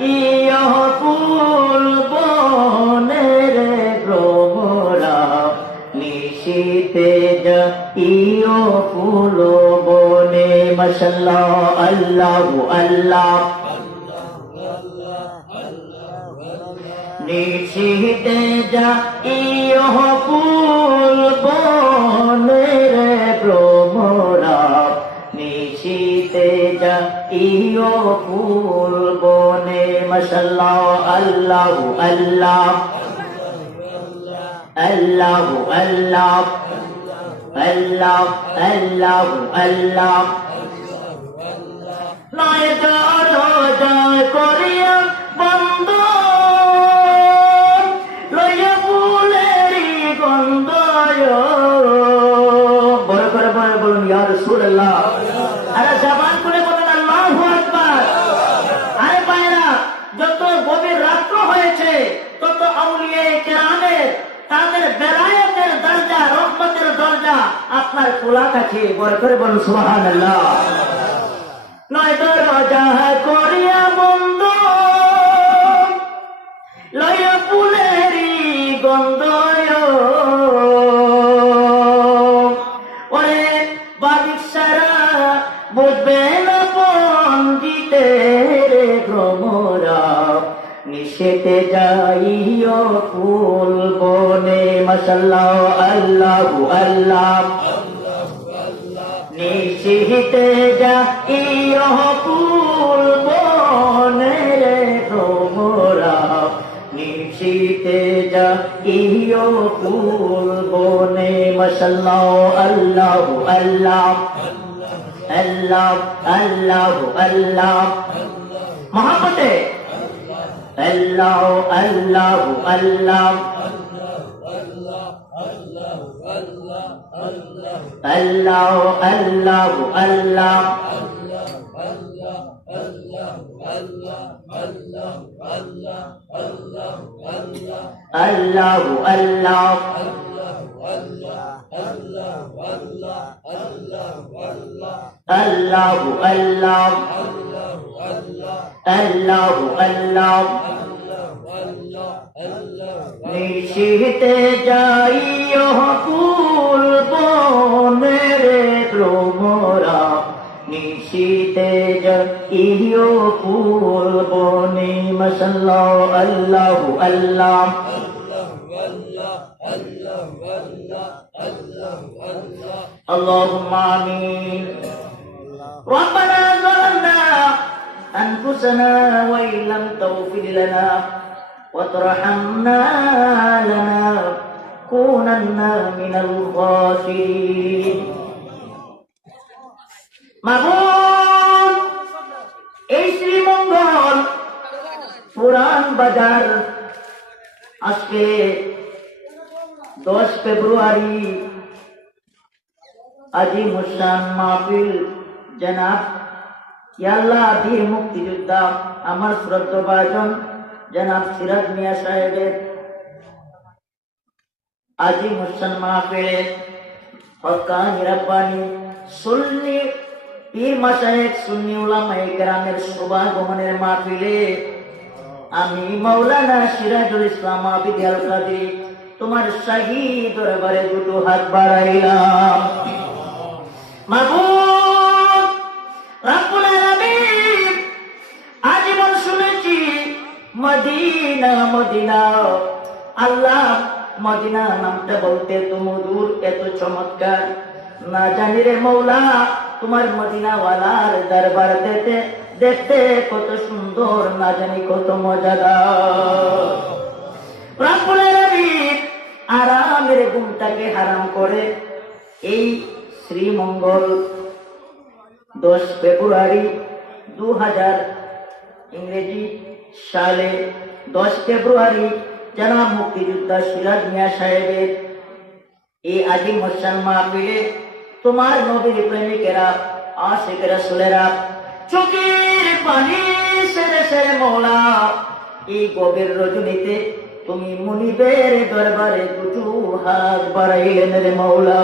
ইয় ফুল বনের ভ্রমরা নিশীতে যা ইয় ফুল বনে মাশাআল্লাহ আল্লাহু আল্লাহ নিশীতে যা ইয় ফুল বনের ভ্রমরা নিশীতে যা ইয় ফুল বনে মাশাআল্লাহ আল্লাহু আল্লাহ আল্লাহু আল্লাহ আল্লাহ আল্লাহু আল্লাহ নয় জয় করিয়া বন্ধ লইয়া ফুলেরি গন্ধ বড় করে বলুন ইয়া রাসূলুল্লাহ আরে জবান খুলে বলুন আল্লাহু আকবার আরে ভাইরা যত গভীর রাত্র হয়েছে তত আউলিয়ায়ে কেরামের তাদের বেলায়েতের দরজা রহমতের দরজা আপনার খোলা থাকে বড় করে বলুন সুবহানাল্লাহ নয় দরজা করিয়া বন্ধ লইয়া ফুলেরি গন্ধ ওরে বাদিকসারা বুঝবে না পণ্ডিতের ভ্রমরা নিষেধে যাইও ফুল বনে মাশাআল্লাহ আল্লাহু আল্লাহ নিষেধে যাইও ফুল বনে ভ্রমরা নিষেধে যাইও ফুল বনে মাশাআল্লাহ আল্লাহু আল্লাহ আল্লাহ আল্লাহু আল্লাহ মহব্বতে আল্লাহ আল্লাহু আল্লাহ আল্লাহ আল্লাহু আল্লাহ আল্লাহু আল্লাহ আল্লাহু আল্লাহ আল্লাহু আল্লাহ নিশীতে যাইও ফুল বনের ভ্রমরা নিশীতে যাইও ফুল বনে মাশাআল্লাহ আল্লাহু আল্লাহ اللهم آمين ربنا ظلمنا أنفسنا وإن لم تغفر لنا وترحمنا لنكونن من الخاسرين মাবুদ এই শ্রীমঙ্গল পুরান বাজার আজকে 10 ফেব্রুয়ারি আজি মুশান মাহফিল জনাব আল্লাহ বীর মুক্তিযোদ্ধা আমার শ্রদ্ধাভাজন জনাব সিরাজ মিয়া সাহেবের আজি মুশান মাহফিলের হক্কানি রাব্বানি সুন্নি পীর মাশায়েখ সুন্নি উলামায়ে কেরামের শুভাগমনের মাহফিলে আমি মাওলানা সিরাজুল ইসলাম আবিদি আল কাদরি তোমার শাহী দরবারে দুটো হাত বাড়াইলাম মাবুদ রব্বুল আলামিন আজীবন শুনেছি মদিনা মদিনা আল্লাহ মদিনা নামটা বলতে তো মধুর এত চমৎকার না জানি রে মৌলা তোমার মদিনাওয়ালার দরবার দেখতে কত সুন্দর না জানি কত মজাদার রব্বুল আলামিন আরামের ঘুমটাকে হারাম করে এই শ্রীমঙ্গল 10 ফেব্রুয়ারি 2000 ইংরেজি সালে 10 ফেব্রুয়ারি জনাব মুক্তিযোদ্ধা সিরাজ মিয়া সাহেবের এই আজিম হোসেন মাহফিলে তোমার নবীর প্রেমিকেরা আশিক রাসূলেরা চোখের পানি সেরে সেরে মওলা এই গভীর রজনীতে তুমি মুনিবের দরবারে দুটো হাত বাড়াইলেন রে মওলা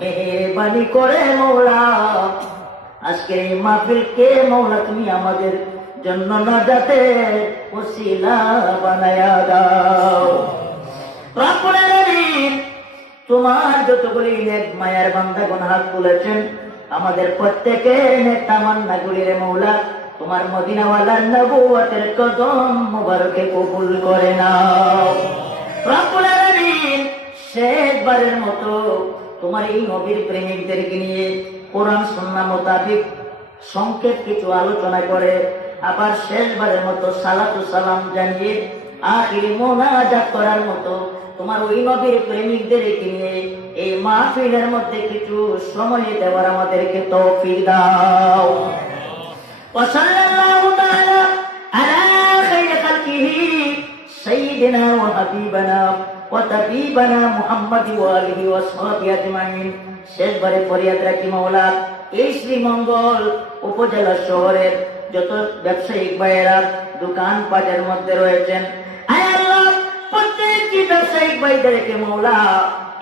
মেহেরবানি করে মওলা আজকে এই মাহফিলকে মওলা তুমি আমাদের জন্য নাজাতে ওসিলা বানায়া দাও। রব্বুল আলামিন, তোমার যতগুলি নেক মায়ার বান্দাগণ হাত তুলেছেন, আমাদের প্রত্যেকের নেক তামান্নাগুলির মৌলা তোমার মদিনাওয়ালার নবুয়তের কদম মুবারকে কবুল করে নাও। রব্বুল আলামিন, শেষবারের মতো তোমার এই নবীর প্রেমিকদেরকে নিয়ে কোরআন সুন্নাহ মোতাবেক সংক্ষেপ কিছু আলোচনা করে আবার শেষবারের মতো সালাতু সালাম জানিয়ে আখিরি মোনাজাত করার মতো তোমার ওই নবীর প্রেমিকদেরকে নিয়ে এই মাহফিলের মধ্যে কিছু সময় দেওয়ার আমাদেরকে তৌফিক দাও। ওয়াসাল্লাল্লাহু তাআলা আলা খায়রি খালকিহি সাইয়্যিদিনা ওয়া হাবিবানা ওয়া তাবিবানা মুহাম্মাদি ওয়া আলিহি ওয়া সাহবিহি আজমাইন। শেষবারে ফরিয়াদ রাখি মাওলা, এই শ্রীমঙ্গল উপজেলা শহরের যত ব্যবসায়িক ভাইয়েরা দোকান পাটের মধ্যে রয়েছেন, আয় আল্লাহ, প্রত্যেকটি ব্যবসায়িক ভাইদেরকে মাওলা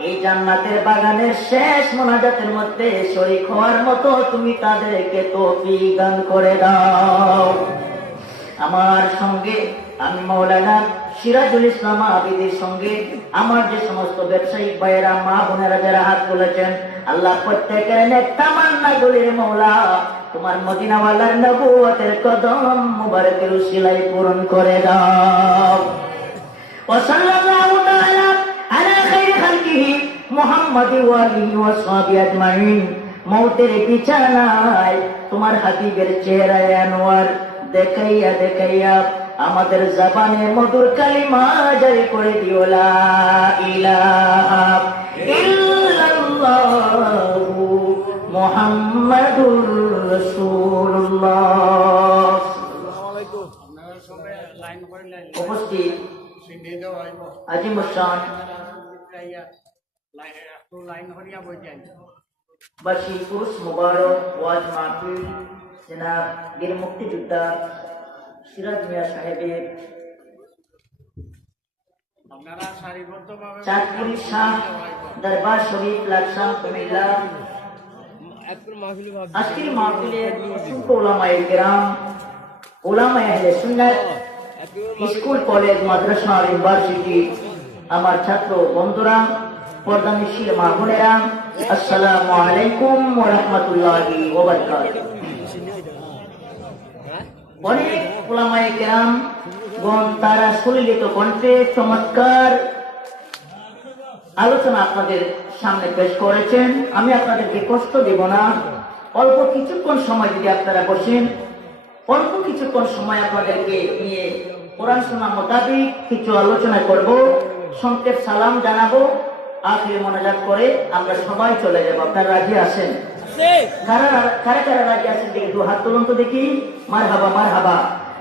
এই জান্নাতের বাগানের শেষ মোনাজাতের মধ্যে শরীক হওয়ার মতো তুমি তাদেরকে তৌফিক দান করে দাও। আমার সঙ্গে আমি মাওলানা সিরাজুল ইসলাম আবিদের সঙ্গে আমার যে সমস্ত ব্যবসায়িক ভাইয়েরা মা বোনেরা যারা হাত তুলেছেন, আল্লাহ প্রত্যেকের নেক তামান্নাগুলির মাওলা তোমার মদিনাওয়ালার নবুয়তের কদম মুবারকের উসিলায় পূরণ করে দাও। ওয়াসাল্লাল্লাহু তাআলা আলা খায়রি খালকিহি মুহাম্মাদি ওয়া আলিহি ওয়া সাহবিহি আজমাইন। মওতের বিছানায় তোমার হাবিবের চেহারায় আনোয়ার দেখাইয়া দেখাইয়া আমাদের জবানে মধুর কালিমা জারি করে দিও, লা ইলাহা ইল্লাল্লাহু মুহাম্মাদুর রাসূলুল্লাহ। উপস্থিত আজিম শান বাসী পুরুষ মুবারক ওয়াজ মাহফিল জনাব বীর মুক্তিযোদ্ধা সিরাজ মিয়া সাহেবের চাঁদপুরি শাহ দরবার শরীফ লাকসাম কুমিল্লা। আজকের মাহফিলের অসংখ্য উলামায়ে কেরাম, উলামায়ে আহলে সুন্নাত, স্কুল কলেজ মাদ্রাসা আর ইউনিভার্সিটি, আমার ছাত্র বন্ধুরা, পর্দানিশীল মা বোনেরা, আসসালামু আলাইকুম ওয়া রাহমাতুল্লাহি ওয়া বারাকাতুহু। অনেক উলামায়ে কেরাম গণ তারা সুলিলিত কণ্ঠে চমৎকার আলোচনা আপনাদের সামনে পেশ করেছেন। আমি আপনাদেরকে কষ্ট দেব না, অল্প কিছুক্ষণ সময় যদি আপনারা বসেন, অল্প কিছুক্ষণ সময় আপনাদেরকে নিয়ে কোরআন সুন্নাহ মোতাবেক কিছু আলোচনা করব, সংক্ষেপ সালাম জানাবো, আখির মোনাজাত করে আমরা সবাই চলে যাব। আপনারা রাজি আছেন? কারা কারা রাজি আছেন দেখি দু হাত তুলুন তো দেখি। মারহাবা মারহাবা।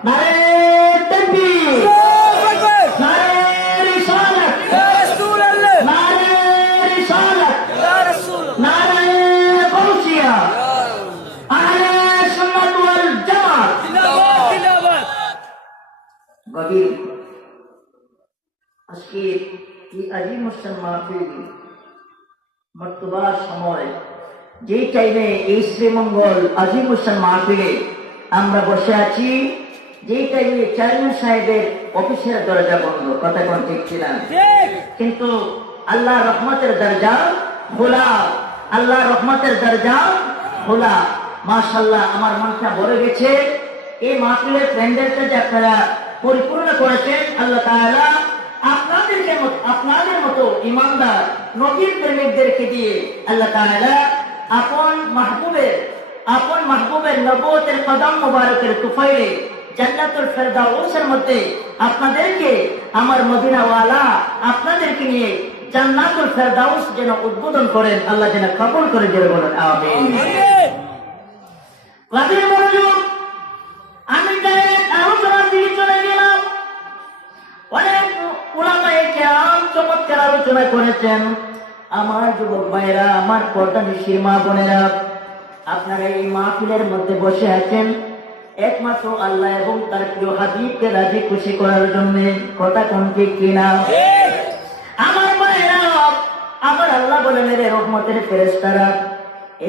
নারে তাকবীর, নারে রিসালাত, ইয়া রাসূলুল্লাহ, নারে রিসালাত, ইয়া রাসূলুল্লাহ, নারে গাউসিয়া, আহলে সুন্নাত ওয়াল জামাত জিন্দাবাদ জিন্দাবাদ। গভীর আজকে এই আজিম মুসলিম মাহফিল মর্তবার সময় যে টাইমে এই শ্রীমঙ্গল আজিম মুসলিম মাহফিলে আমরা বসে আছি, যে টাইমে চেয়ারম্যান সাহেবের অফিসের দরজা বন্ধ, কথা কোন ঠিক ছিল, কিন্তু আল্লাহ রহমতের দরজা খোলা, আল্লাহ রহমতের দরজা খোলা। মাশাআল্লাহ, আমার মনটা ভরে গেছে। এই মাহফিলের প্যান্ডেলটা যে আপনারা পরিপূর্ণ করেছেন, আল্লাহ তাআলা আপনাদের মতো ইমানদার নবীর প্রেমিকদেরকে দিয়ে আল্লাহ তাআলা আপন মাহবুবের নবুয়তের কদম মুবারকের তুফাইলে জান্নাতুল ফেরদাউসের মধ্যে আপনাদেরকে আমার মদিনাওয়ালা আপনাদেরকে নিয়ে জান্নাতুল ফেরদাউস যেন উদ্বোধন করেন, আল্লাহ যেন কবুল করে দিয়ে বলেন আমিন। রাতের মনোযোগ, আমি ডাইরেক্ট আলোচনার দিকে চলে গেলাম। অনেক উলামায়ে কেরাম চমৎকার আলোচনা করেছেন। আমার যুবক ভাইয়েরা, আমার পর্দানিশীল মা বোনেরা, আপনারা এই মাহফিলের মধ্যে বসে আছেন একমাত্র আল্লাহ এবং তার প্রিয় হাবিবকে রাজি খুশি করার জন্য, কথা কোন ঠিক কিনা? আমার ভাইয়েরা, আমার আল্লাহ বলেন, রে রহমতের ফেরেশতারা,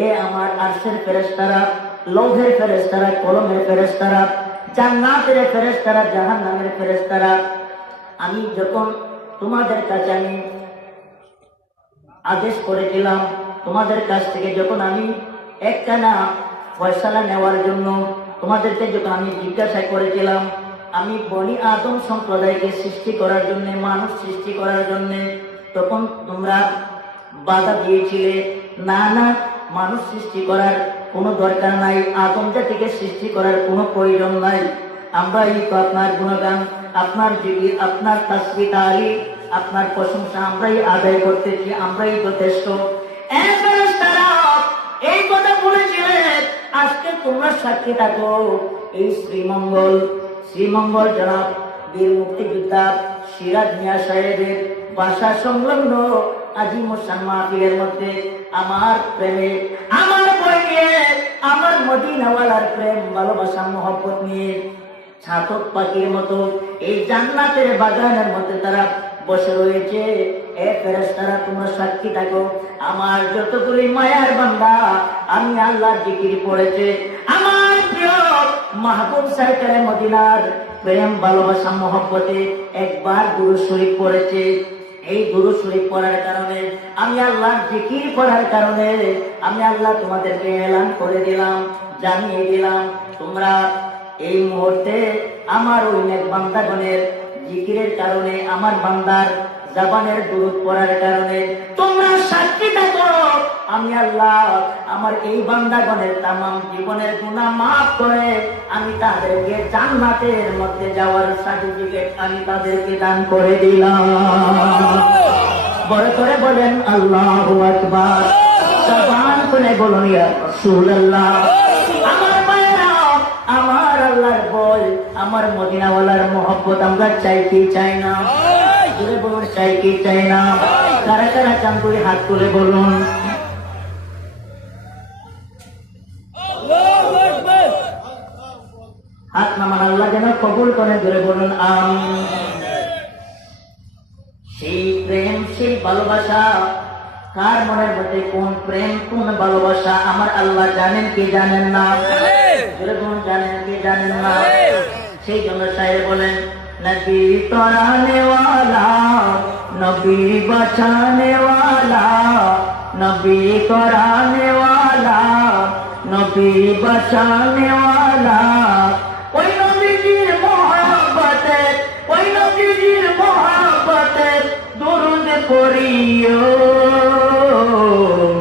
এ আমার আরশের ফেরেশতারা, লৌহের ফেরেশতারা, কলমের ফেরেশতারা, জান্নাতের ফেরেশতারা, জাহান্নামের ফেরেশতারা। আমি যখন তোমাদের কাছে আমি আদেশ করেছিলাম, তোমাদের কাছ থেকে যখন আমি একখানা ফয়সালা নেওয়ার জন্য তোমাদেরকে যখন আমি জিজ্ঞাসা করেছিলাম, আমি বনি আদম সম্প্রদায়কে সৃষ্টি করার জন্য, মানুষ সৃষ্টি করার জন্য, তখন তোমরা বাধা দিয়েছিলে, না না, মানুষ সৃষ্টি করার কোনো দরকার নাই, আদম জাতিকে সৃষ্টি করার কোনো প্রয়োজন নাই। আমরাই তো আপনার গুণগান, আপনার জিকির, আপনার তাসবিহ তাহলিল, আপনার প্রশংসা আমরাই আদায় করতেছি, আমরাই যথেষ্ট। এই কথা বলেছিলেন। আজকে তোমরা সাক্ষী থাকো, এই শ্রীমঙ্গল জনাব বীর মুক্তিযোদ্ধা সিরাজ মিয়া সাহেবের বাসা সংলগ্ন আজি মোসান মাহফিলের মধ্যে আমার প্রেমে, আমার বই নিয়ে, আমার মদিনাওয়ালার প্রেম ভালোবাসা মহব্বত নিয়ে ছাতক পাখির মতো এই জান্নাতের বাগানের মধ্যে তারা বসে রয়েছে। এ ফেরেশতারা, তোমরা সাক্ষী থাকো, আমার যতগুলি মায়ার বান্দা আমি আল্লাহর জিকির পড়েছে, আমার প্রিয় মাহবুব সরকারে মদিনার প্রেম ভালোবাসা মহব্বতে একবার দুরূদ শরীফ পড়েছে। এই দুরূদ শরীফ পড়ার কারণে, আমি আল্লাহর জিকির পড়ার কারণে আমি আল্লাহ তোমাদেরকে এলান করে দিলাম, জানিয়ে দিলাম, তোমরা এই মুহূর্তে আমার ওই নেক বান্দাগণের জিকিরের কারণে, আমার বান্দার জবানের দুরূদ পড়ার কারণে তোমরা সাক্ষী থাকো, আমি আল্লাহ আমার এই বান্দাগণের তামাম জীবনের গুনাহ মাফ করে আমি তাদেরকে জান্নাতের মধ্যে যাওয়ার সার্টিফিকেট আমি তাদেরকে দান করে দিলাম। বড় করে বলেন আল্লাহু আকবার, জবান খুলে বলুন ইয়া রাসূলুল্লাহ। আমার মায়েরা, আমার আল্লাহর বল, আমার মদিনাওয়ালার মহব্বত আমরা চাই কি চাই না? জোরে বলুন, চাই কি চাই না? কারা কারা চান করে হাত তুলে বলুন। হাত নামান, আল্লাহ যেন কবুল করে, জোরে বলুন আমিন। সেই প্রেম, সেই ভালোবাসা কার মনের মধ্যে, কোন প্রেম, কোন ভালোবাসা আমার আল্লাহ জানেন কি জানেন না? জোরে বলুন, জানেন কি জানেন না? সেই জন্য সাহেব বলেন, নবী তরানে ওয়ালা, নবী বাঁচানে ওয়ালা, নবী তরানে ওয়ালা, নবী বাঁচানে ওয়ালা। ওই নবীজির মহব্বতে, ওই নবীজির মহব্বতে দুরূদ পড়িও,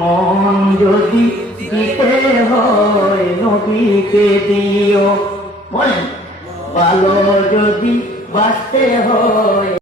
মন যদি দিতে হয় নবীকে দিও। বলেন, ভালো যদি বাঁচতে হয়